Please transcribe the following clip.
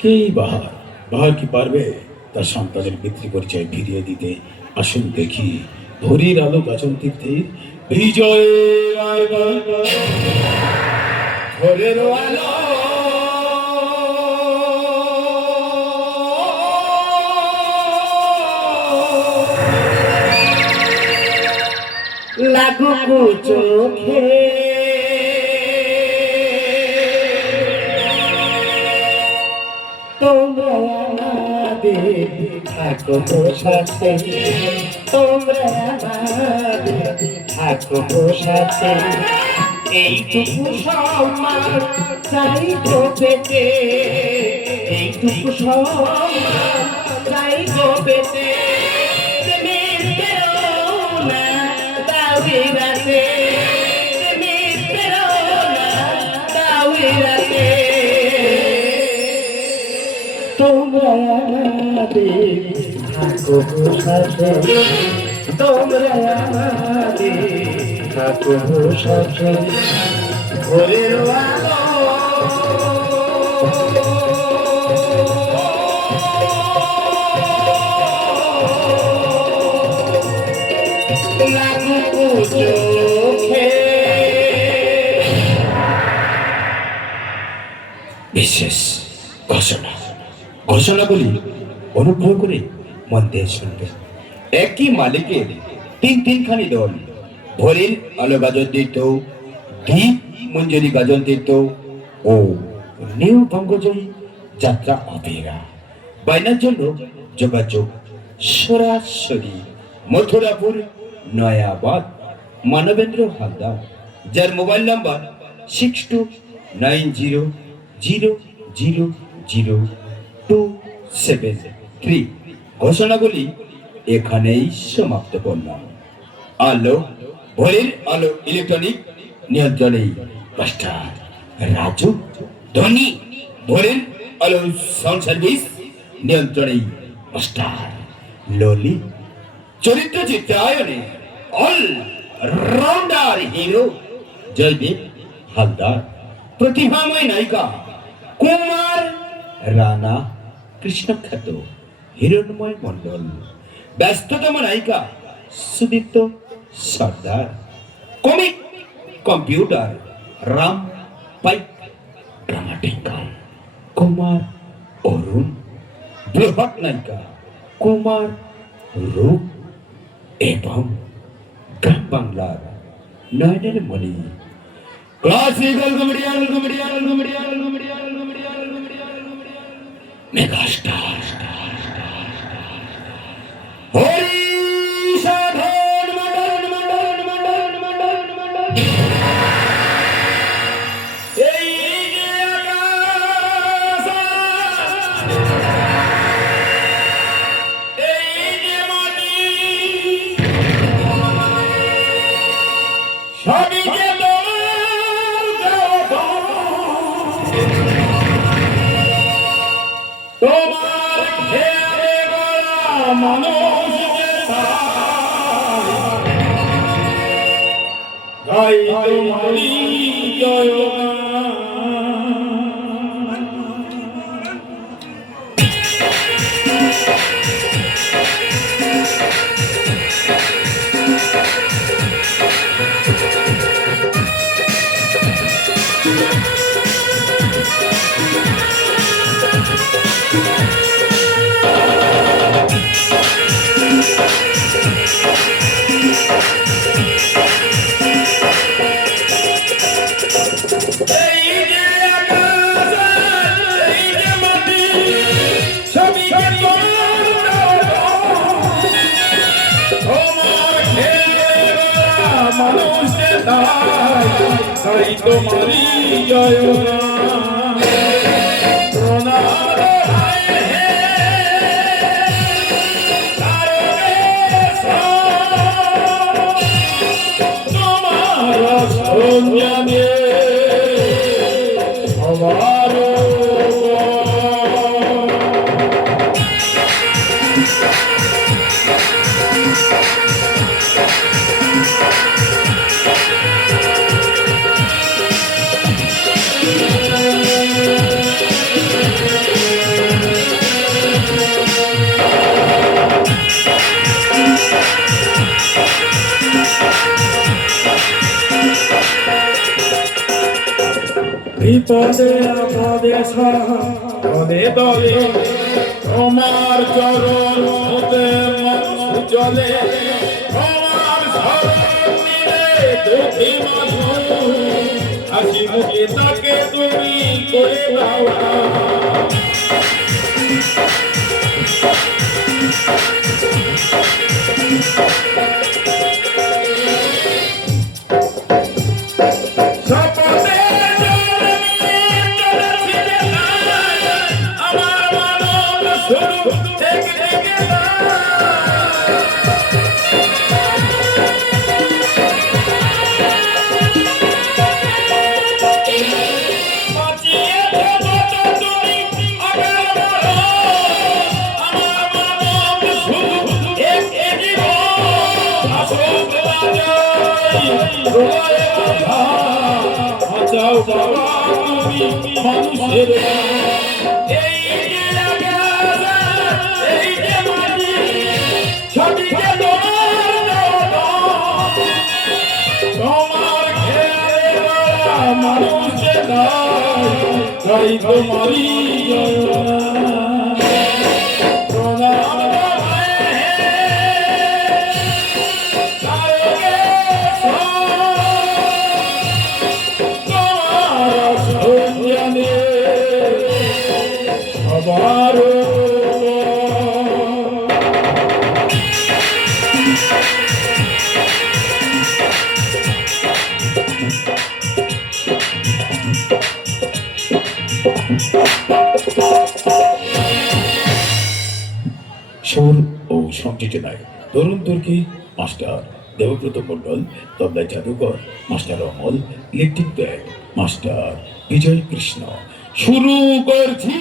কেই বাহার বাহার কি পারবে তার সন্তানের পিতৃ পরিচয় ফিরিয়ে দিতে? আসুন দেখি ভোরের আলো গাজন তীর্থের বিজয় ভোরের আলো লাগু চোখে তোমরা আমাদের থাকো সাথে, তোমরা আমাদের থাকো সাথে। এইটুকু সম্মান চাই গো পেতে, এইটুকু সম্মান চাই গো পেতে। তোমরা আমাদের থাকো সাথে, তোমরা আমাদের থাকো সাথে। ভোরের আলো লাগু চোখে। বিশেষ ঘোষণা ঘোষণাগুলি অনুগ্রহ করে মন দিয়ে শুনবেন। একই মালিকের তিনখানি দল, ভোরের আলো গাজন তীর্থ, দ্বীপ মঞ্জুরি গাজন তীর্থ ও নিউ বঙ্গজয়ী যাত্রা অপেরা। বাইনার জন্য যোগাযোগ সরাসরি মথুরাপুর নয়াবাদ মানবেন্দ্র হালদার, যার মোবাইল নাম্বার 6290000273। ঘোষণাগুলি এখানেই সমাপ্ত করলাম। আলো ভোরের আলো ইলেকট্রনিক নিয়ন্ত্রণে মাস্টার রাজু, ধনী ভোরের আলো সাউন্ড সার্ভিস নিয়ন্ত্রণে মাস্টার ললি, চরিত্র চিত্রায়নে all rounder hero Joydeep Haldar, প্রতিভাময় নায়িকা কুমার রানা, কৃষ্ণখ্যাত হিরণময় মন্ডল, ব্যস্ততম নায়িকা Sudipta Sardar, comic computer Ram Paik, dramatical Kumar Arun, বৃহৎ নায়িকা কুমার রূপ এবং গ্রাম বাংলার নয়নের মণি, classical comedian megastar Hari Sadhan Mondal. এই যে আকাশ, এই যে মাটি, সবই যে তোমার ঘেরে গড়া মানুষের গাই তোমারি জয়গান। মানুষের তাই তোমারি জয়গান। তোমার সঞ্জানে আমার পদে আপদে পদে দলে তোমার চরণ হতে মানুষ চলে, তোমার শরণ নিলে দুঃখী মানুষ, হাসি মুখে তাকে তুমি করে দাও। বাঁচাও বাবা তুমি মানুষের, এই যে আকাশ, এই যে মাটি, সবই যে তোমার খেয়ালে বলা মানুষের নয়, তাই তোমারই সুর ও সংযোজনায় তরুণ তুর্কি মাস্টার দেবব্রত মণ্ডল, তবলায় জাদুকর master Amal, electric band master Bijoy Krishna. শুরু করছি।